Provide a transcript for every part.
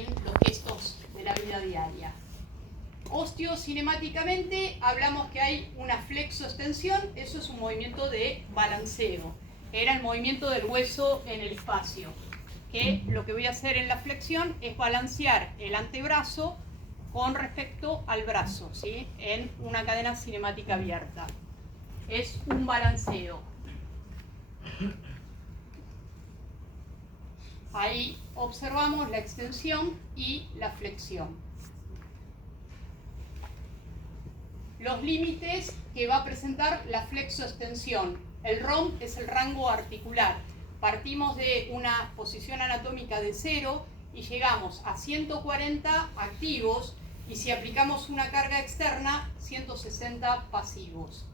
en los gestos de la vida diaria. Osteocinemáticamente hablamos que hay una flexoextensión, eso es un movimiento de balanceo, era el movimiento del hueso en el espacio, que lo que voy a hacer en la flexión es balancear el antebrazo con respecto al brazo, ¿sí? En una cadena cinemática abierta. Es un balanceo. Ahí observamos la extensión y la flexión. Los límites que va a presentar la flexoextensión. El ROM es el rango articular. Partimos de una posición anatómica de 0 y llegamos a 140 activos y si aplicamos una carga externa, 160 pasivos.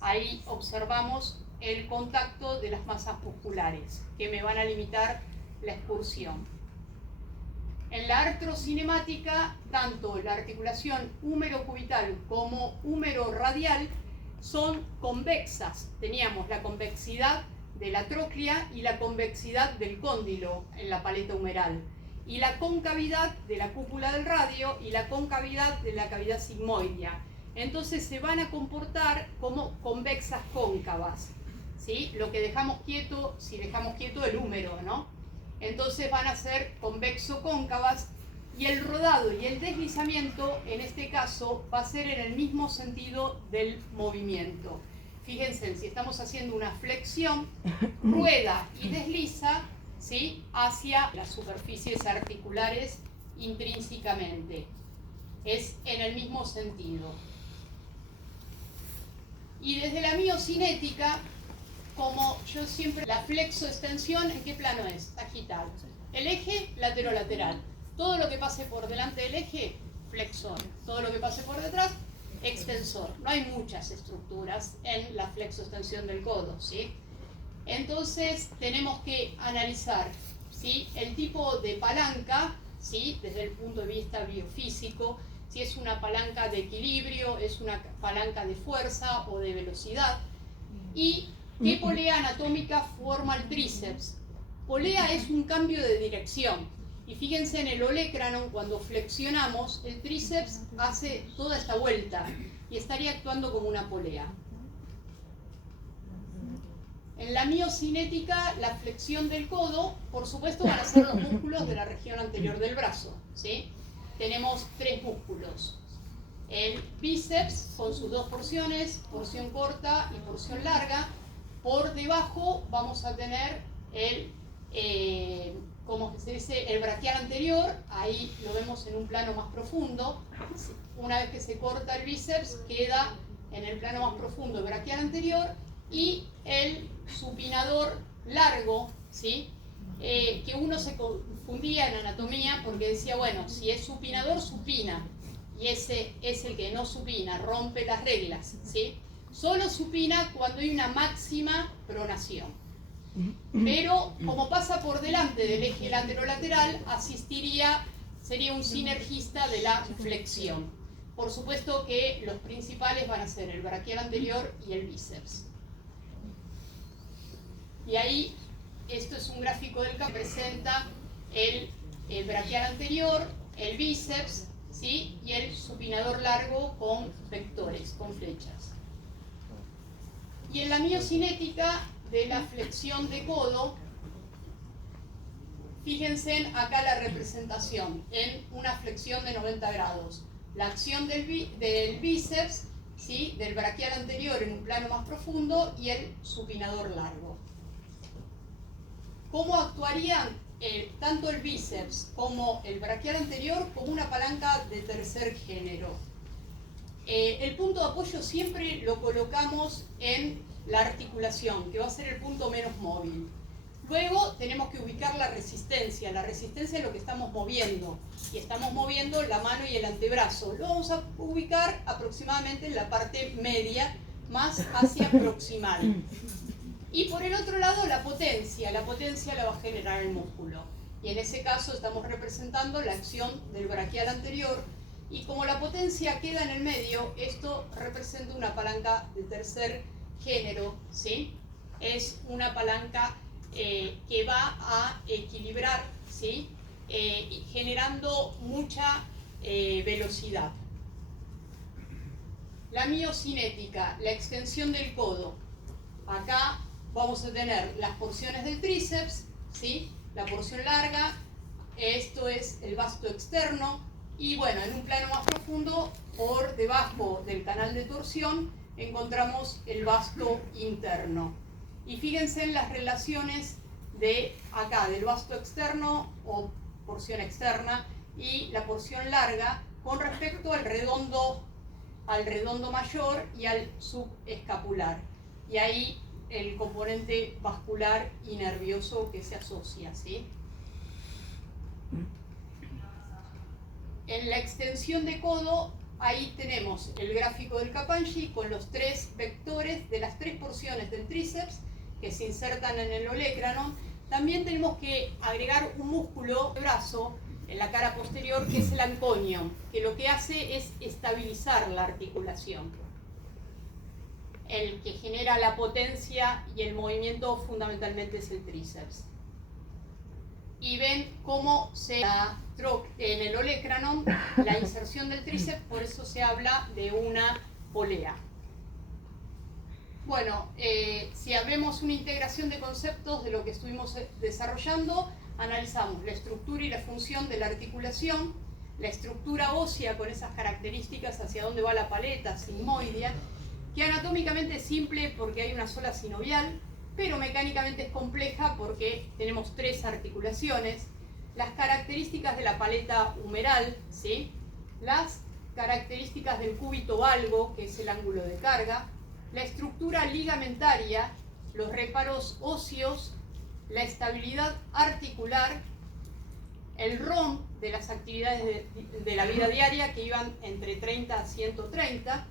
Ahí observamos el contacto de las masas musculares que me van a limitar la excursión. En la artrocinemática, tanto la articulación húmero-cubital como húmero-radial son convexas. Teníamos la convexidad de la tróclea y la convexidad del cóndilo en la paleta humeral, y la concavidad de la cúpula del radio y la concavidad de la cavidad sigmoidea. Entonces se van a comportar como convexas cóncavas, ¿sí? Lo que dejamos quieto, si dejamos quieto el húmero, ¿no? Entonces van a ser convexo-cóncavas y el rodado y el deslizamiento en este caso va a ser en el mismo sentido del movimiento. Fíjense, si estamos haciendo una flexión, rueda y desliza, ¿sí? Hacia las superficies articulares intrínsecamente. Es en el mismo sentido. Y desde la miocinética, como yo siempre, la flexoextensión, ¿en qué plano es? Sagital. El eje, laterolateral. Todo lo que pase por delante del eje, flexor. Todo lo que pase por detrás, extensor. No hay muchas estructuras en la flexoextensión del codo, ¿sí? Entonces tenemos que analizar, ¿sí? El tipo de palanca, ¿sí? Desde el punto de vista biofísico, si es una palanca de equilibrio, es una palanca de fuerza o de velocidad, y ¿qué polea anatómica forma el tríceps? Polea es un cambio de dirección. Y fíjense en el olecranon, cuando flexionamos, el tríceps hace toda esta vuelta y estaría actuando como una polea. En la miocinética, la flexión del codo, por supuesto, van a ser los músculos de la región anterior del brazo, ¿sí? Tenemos 3 músculos. El bíceps con sus 2 porciones, porción corta y porción larga. Por debajo vamos a tener como se dice, el braquial anterior, ahí lo vemos en un plano más profundo. Una vez que se corta el bíceps, queda en el plano más profundo el braquial anterior y el supinador largo, ¿sí? Que uno se confundía en anatomía porque decía, bueno, si es supinador, supina, y ese es el que no supina, rompe las reglas, ¿sí? Solo supina cuando hay una máxima pronación. Pero como pasa por delante del eje laterolateral, sería un sinergista de la flexión. Por supuesto que los principales van a ser el braquial anterior y el bíceps. Y ahí, esto es un gráfico del que presenta el braquial anterior, el bíceps, ¿sí? Y el supinador largo con vectores, con flechas. Y en la miocinética de la flexión de codo, fíjense acá la representación en una flexión de 90 grados. La acción del bíceps, ¿sí? Del braquial anterior en un plano más profundo y el supinador largo. ¿Cómo actuarían tanto el bíceps como el braquial anterior como una palanca de tercer género? El punto de apoyo siempre lo colocamos en la articulación, que va a ser el punto menos móvil. Luego tenemos que ubicar la resistencia. La resistencia es lo que estamos moviendo. Y estamos moviendo la mano y el antebrazo. Lo vamos a ubicar aproximadamente en la parte media, más hacia proximal. Y por el otro lado la potencia la va a generar el músculo. Y en ese caso estamos representando la acción del braquial anterior. Y como la potencia queda en el medio, esto representa una palanca de tercer género, ¿sí? Es una palanca que va a equilibrar, ¿sí? generando mucha velocidad. La miocinética, la extensión del codo. Acá vamos a tener las porciones del tríceps, ¿sí? La porción larga, esto es el vasto externo, y bueno, en un plano más profundo, por debajo del canal de torsión, encontramos el vasto interno. Y fíjense en las relaciones de acá, del vasto externo o porción externa y la porción larga con respecto al redondo mayor y al subescapular. Y ahí el componente vascular y nervioso que se asocia, ¿sí? En la extensión de codo, ahí tenemos el gráfico del Kaplan-G con los 3 vectores de las 3 porciones del tríceps que se insertan en el olecranon. También tenemos que agregar un músculo de brazo en la cara posterior, que es el anconium, que lo que hace es estabilizar la articulación. El que genera la potencia y el movimiento fundamentalmente es el tríceps. Y ven cómo se da en el olecranon la inserción del tríceps, por eso se habla de una polea. Bueno, si vemos una integración de conceptos de lo que estuvimos desarrollando, analizamos la estructura y la función de la articulación, la estructura ósea con esas características hacia dónde va la paleta sigmoidea, que anatómicamente es simple porque hay una sola sinovial, pero mecánicamente es compleja porque tenemos 3 articulaciones, las características de la paleta humeral, ¿sí? Las características del cúbito valgo, que es el ángulo de carga, la estructura ligamentaria, los reparos óseos, la estabilidad articular, el ROM de las actividades de la vida diaria que iban entre 30 a 130,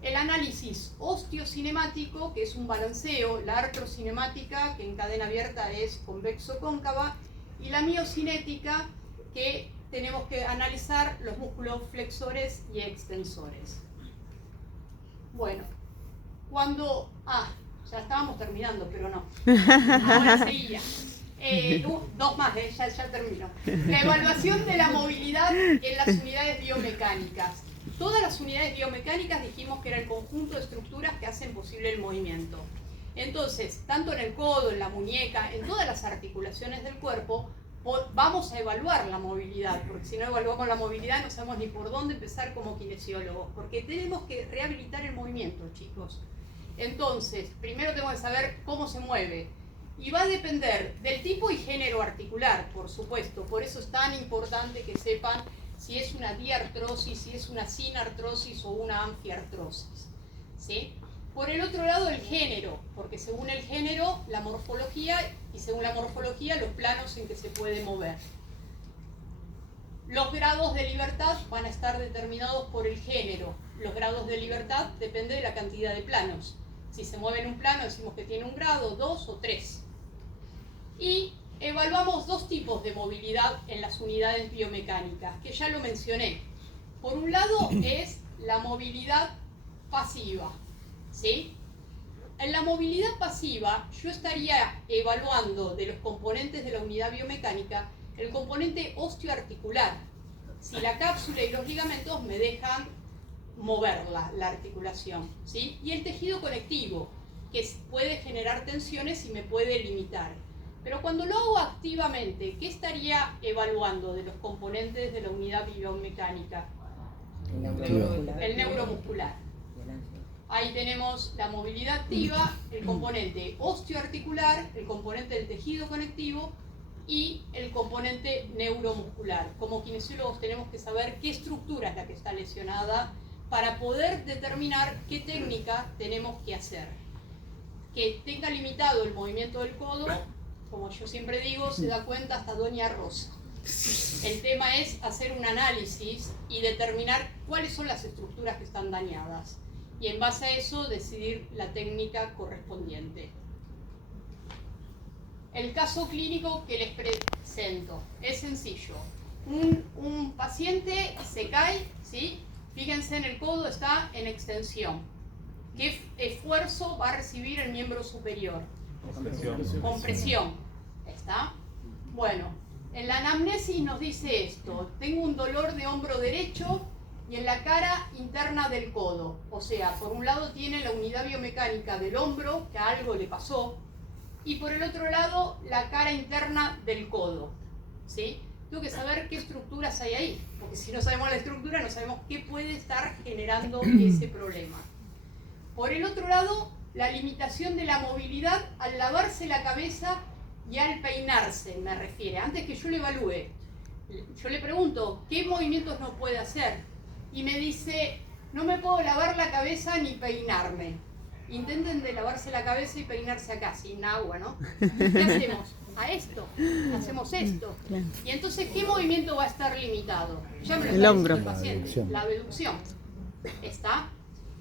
el análisis osteocinemático, que es un balanceo, la artrocinemática, que en cadena abierta es convexo-cóncava, y la miocinética, que tenemos que analizar los músculos flexores y extensores. Bueno, cuando... ya estábamos terminando, pero no. Ahora seguía. 2 más, ya termino. La evaluación de la movilidad en las unidades biomecánicas. Todas las unidades biomecánicas dijimos que era el conjunto de estructuras que hacen posible el movimiento. Entonces, tanto en el codo, en la muñeca, en todas las articulaciones del cuerpo, vamos a evaluar la movilidad, porque si no evaluamos la movilidad no sabemos ni por dónde empezar como kinesiólogos, porque tenemos que rehabilitar el movimiento, chicos. Entonces, primero tenemos que saber cómo se mueve. Y va a depender del tipo y género articular, por supuesto. Por eso es tan importante que sepan si es una diartrosis, si es una sinartrosis o una anfiartrosis, ¿sí? Por el otro lado, el género, porque según el género, la morfología, y según la morfología, los planos en que se puede mover. Los grados de libertad van a estar determinados por el género. Los grados de libertad dependen de la cantidad de planos. Si se mueve en un plano, decimos que tiene 1 grado, 2 o 3. Y evaluamos 2 tipos de movilidad en las unidades biomecánicas, que ya lo mencioné. Por un lado es la movilidad pasiva, ¿sí? En la movilidad pasiva yo estaría evaluando de los componentes de la unidad biomecánica el componente osteoarticular. Si la cápsula y los ligamentos me dejan mover la articulación, ¿sí? Y el tejido conectivo, que puede generar tensiones y me puede limitar. Pero cuando lo hago activamente, ¿qué estaría evaluando de los componentes de la unidad biomecánica? El neuromuscular. Ahí tenemos la movilidad activa, el componente osteoarticular, el componente del tejido conectivo y el componente neuromuscular. Como kinesiólogos tenemos que saber qué estructura es la que está lesionada para poder determinar qué técnica tenemos que hacer. Que tenga limitado el movimiento del codo, como yo siempre digo, se da cuenta hasta Doña Rosa. El tema es hacer un análisis y determinar cuáles son las estructuras que están dañadas. Y en base a eso decidir la técnica correspondiente. El caso clínico que les presento es sencillo. Un paciente se cae, ¿sí? Fíjense en el codo, está en extensión. ¿Qué esfuerzo va a recibir el miembro superior? Compresión. Compresión. ¿Está? Bueno, En la anamnesis nos dice esto: tengo un dolor de hombro derecho y en la cara interna del codo. O sea, por un lado tiene la unidad biomecánica del hombro, que a algo le pasó, y por el otro lado la cara interna del codo, ¿sí? Tengo que saber qué estructuras hay ahí, porque si no sabemos la estructura no sabemos qué puede estar generando ese problema. Por el otro lado, la limitación de la movilidad al lavarse la cabeza y al peinarse, me refiere. Antes que yo le evalúe, yo le pregunto, ¿qué movimientos no puede hacer? Y me dice, no me puedo lavar la cabeza ni peinarme. Intenten de lavarse la cabeza y peinarse acá, sin agua, ¿no? ¿Qué hacemos? A esto, hacemos esto. Y entonces, ¿qué movimiento va a estar limitado? Ya me lo está diciendo el paciente, la abducción. ¿Está?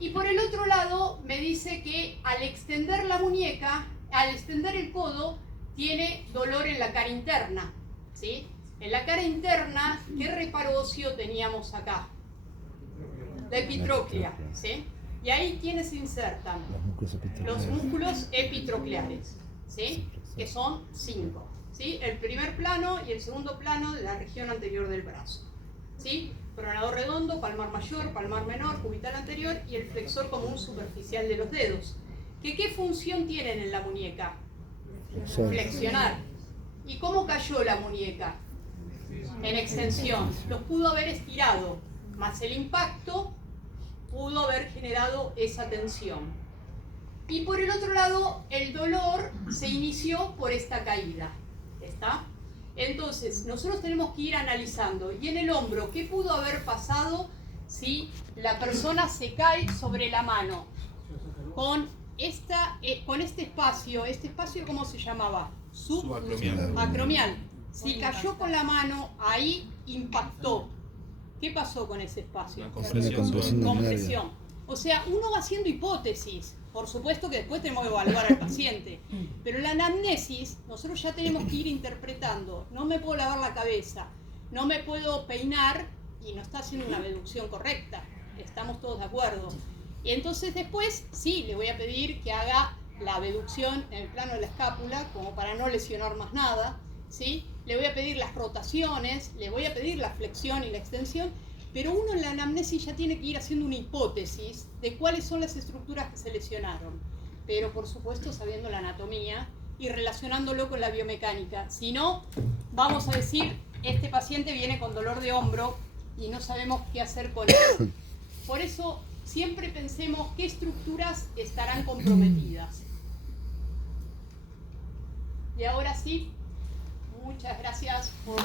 Y por el otro lado, me dice que al extender la muñeca, al extender el codo, tiene dolor en la cara interna, ¿sí? En la cara interna, ¿qué reparo óseo teníamos acá? La epitróclea, ¿sí? Y ahí, ¿quiénes se insertan? Los músculos epitrocleares, ¿sí? Que son 5, ¿sí? El primer plano y el segundo plano de la región anterior del brazo, ¿sí? Pronador redondo, palmar mayor, palmar menor, cubital anterior y el flexor común superficial de los dedos. ¿Qué función tienen en la muñeca? Flexionar. ¿Y cómo cayó la muñeca? En extensión. Los pudo haber estirado, más el impacto pudo haber generado esa tensión. Y por el otro lado, el dolor se inició por esta caída. ¿Está? Entonces, nosotros tenemos que ir analizando. Y en el hombro, ¿qué pudo haber pasado si la persona se cae sobre la mano? Con este espacio, ¿cómo se llamaba? Subacromial. Si cayó con la mano, ahí impactó. ¿Qué pasó con ese espacio? Compresión. O sea, uno va haciendo hipótesis. Por supuesto que después tenemos que evaluar al paciente. Pero en la anamnesis, nosotros ya tenemos que ir interpretando. No me puedo lavar la cabeza, no me puedo peinar y no está haciendo una abducción correcta. Estamos todos de acuerdo. Y entonces después, sí, le voy a pedir que haga la abducción en el plano de la escápula, como para no lesionar más nada, ¿sí? Le voy a pedir las rotaciones, le voy a pedir la flexión y la extensión, pero uno en la anamnesis ya tiene que ir haciendo una hipótesis de cuáles son las estructuras que se lesionaron, pero por supuesto sabiendo la anatomía y relacionándolo con la biomecánica. Si no, vamos a decir, este paciente viene con dolor de hombro y no sabemos qué hacer con él. Por eso, siempre pensemos qué estructuras estarán comprometidas. Y ahora sí, muchas gracias por